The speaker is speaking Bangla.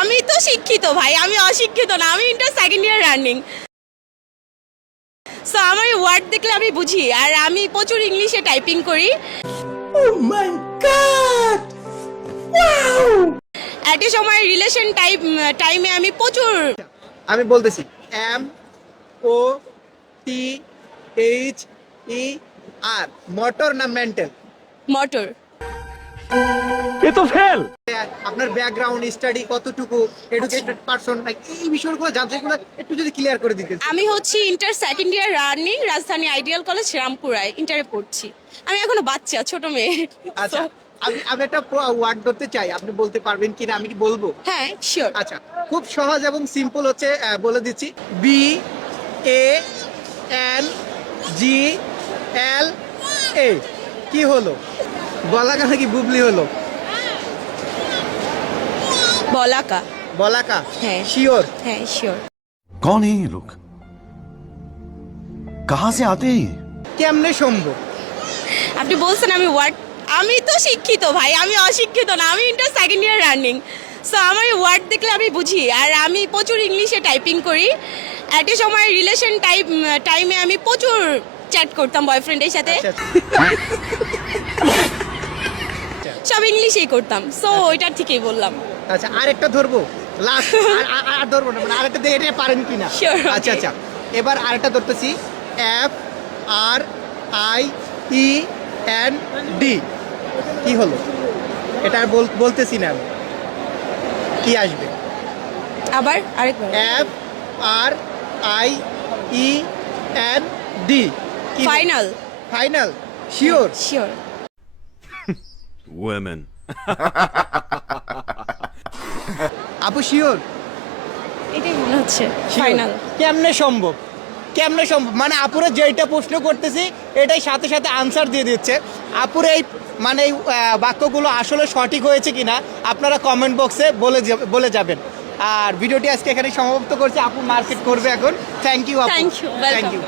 আমি তো শিক্ষিত ভাই, আমি অশিক্ষিত না, আমি inter second year running. So আমার ওয়ার্ড দেখলে আমি বুঝি, আর আমি প্রচুর ইংলিশে টাইপিং করি। Oh my god! Wow! এট এ সময় রিলেশন টাইমে আমি প্রচুর আমি বলতেছি M O T H E R motor না মেন্টাল? মোটর। আপনার ব্যাকগ্রাউন্ড স্টাডি কতটুকু, এডুকেটেড পারসন, এই বিষয়গুলো জানতে গুলো একটু যদি ক্লিয়ার করে দিতেন। আমি হচ্ছি ইন্টার সেকেন্ড ইয়ার রানিং, রাজধানী আইডিয়াল কলেজ রামপুরায় ইন্টারে পড়ছি। আমি এখনো বাচ্চা, ছোট মেয়ে। আচ্ছা, আমি একটা ওয়ার্ড ধরতে চাই, আপনি বলতে পারবেন কিনা? আমি কি বলবো? হ্যাঁ, শিওর। আচ্ছা, খুব সহজ এবং সিম্পল হচ্ছে, বলে দিচ্ছি। বি এ এন জি এল এ। কি হলো? বলাকা নাকি বুবলি হলো? বলাকা। বলাকা? হ্যাঁ। শিওর? হ্যাঁ, শিওর। कौन है ये लोग कहां से आते हैं ये কেমনে সম্ভব? আপনি বলছেন আমি ওয়ার্ড, আমি তো শিক্ষিত ভাই, আমি অশিক্ষিত না, আমি inter second year running. So আমার ওয়ার্ড দেখলে আমি বুঝি, আর আমি প্রচুর ইংলিশে টাইপিং করি। এট এ সময় রিলেশন টাইমে আমি প্রচুর চ্যাট করতাম বয়ফ্রেন্ডের সাথে, আচ্ছা, সব ইংলিশেই করতাম। সো ওইটার থেকেই বললাম। আচ্ছা, আরেকটা ধরবো, লাস্ট। আর ধরবো না, মানে আরেকটা দেখে এটা পারেন কিনা। Sure, okay. আচ্ছা আচ্ছা, এবার আরেকটা ধরতেছি। F R I E N D. কি হলো? এটা আর বলতেছি না আমি। কি আসবে? আবার আরেকবার। F R I E N D. Final. Final? Sure? Sure. women আপু শিওর? এটাই মনে হচ্ছে ফাইনাল। কেমনে সম্ভব? কেমনে সম্ভব? মানে আপুরা যেটা প্রশ্ন করতেছি এটাই সাথে সাথে আনসার দিয়ে দিচ্ছে। আপুর এই মানে এই বাক্যগুলো আসলে সঠিক হয়েছে কিনা আপনারা কমেন্ট বক্সে বলে যাবেন। আর ভিডিওটি আজকে এখানে সমাপ্ত করছি। আপু মার্কেট করবে এখন। থ্যাংক ইউ আপু। Thank you, welcome. Thank you.